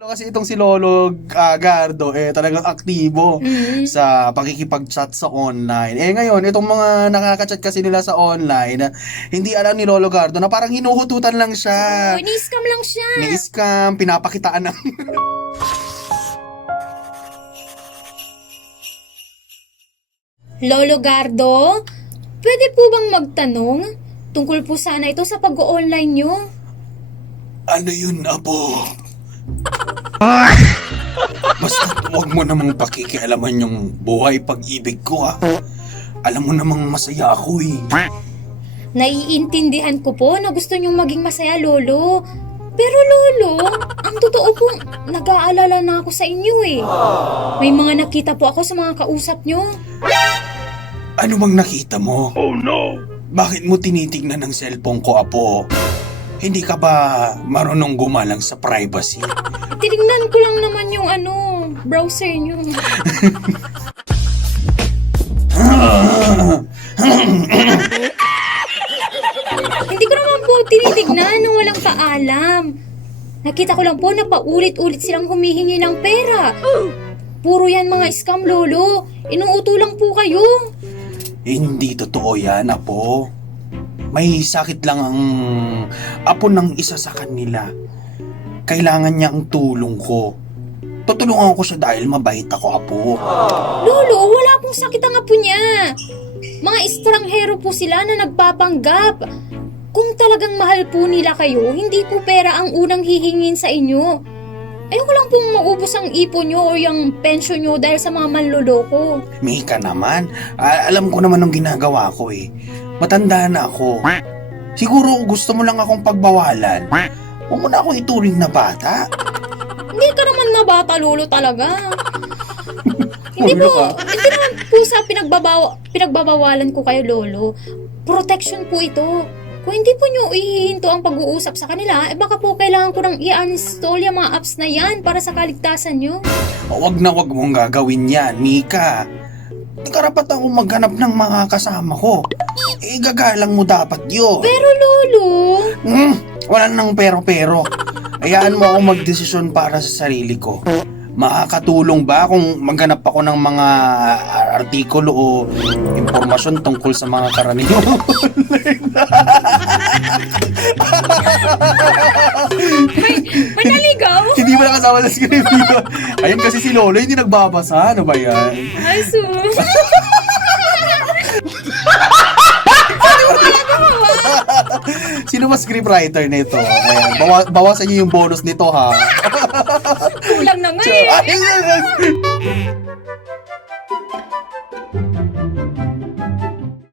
Kasi itong si Lolo Gardo talagang aktibo sa pakikipag-chat sa online. Ngayon, itong mga nakaka-chat kasi nila sa online, hindi alam ni Lolo Gardo na parang hinuhututan lang siya. Ni-scam lang siya. Ni-scam, pinapakitaan ng... Lolo Gardo, pwede po bang magtanong? Tungkol po sana ito sa pag-online nyo. Ano yun, Apo? Basta huwag mo namang pakikialaman yung buhay pag-ibig ko, ha? Alam mo namang masaya ako, eh. Naiintindihan ko po na gusto nyong maging masaya, Lolo. Pero Lolo, ang totoo po, nag-aalala na ako sa inyo eh. May mga nakita po ako sa mga kausap nyo. Ano bang nakita mo? Oh no! Bakit mo tinitignan ng cellphone ko, Apo? Hindi ka ba marunong gumalang sa privacy? Tinignan ko lang naman yung browser nyo. Hindi ko naman po tinitignan nang walang paalam. Nakita ko lang po na paulit-ulit silang humihingi ng pera. Puro yan mga scam, Lolo. Inuuto lang po kayo. Hindi totoo yan, Apo. May sakit lang ang apo ng isa sa kanila. Kailangan niya ang tulong ko. Tutulungan ko siya dahil mabait ako, Apo. Lolo, wala pong sakit ang apo niya. Mga estranghero po sila na nagpapanggap. Kung talagang mahal po nila kayo, hindi po pera ang unang hihingin sa inyo. Ayoko lang pong maubos ang ipon nyo o yung pensyon nyo dahil sa mga manloloko. Mika naman, alam ko naman ang ginagawa ko eh. Matanda na ako. Siguro gusto mo lang akong pagbawalan. Huwag mo na ako ituring na bata. Hindi ka naman na bata, Lolo, talaga. Hindi Ulo ka. hindi naman po sa pinagbabawalan ko kayo, Lolo. Protection po ito. Kung hindi po nyo ihihinto ang pag-uusap sa kanila, baka po kailangan ko nang i-uninstall yung mga apps na yan para sa kaligtasan nyo. Huwag na huwag mong gagawin yan, Mika. Karapat akong maghanap ng mga kasama ko. Gagalang mo dapat yun. Pero, Lolo... Wala nang pero-pero. Hayaan mo akong magdesisyon para sa sarili ko. Makakatulong ba kung maghanap ako ng mga artikulo o impormasyon tungkol sa mga karaniwang May naligaw? Hindi mo nakasama sa script yun. Ayun kasi si Lolo, hindi nagbabasa. Ano ba yan? Ay, Sino ba scriptwriter nito? Ayan, bawasan niyo yung bonus nito, ha? kulang na nga eh. Ay,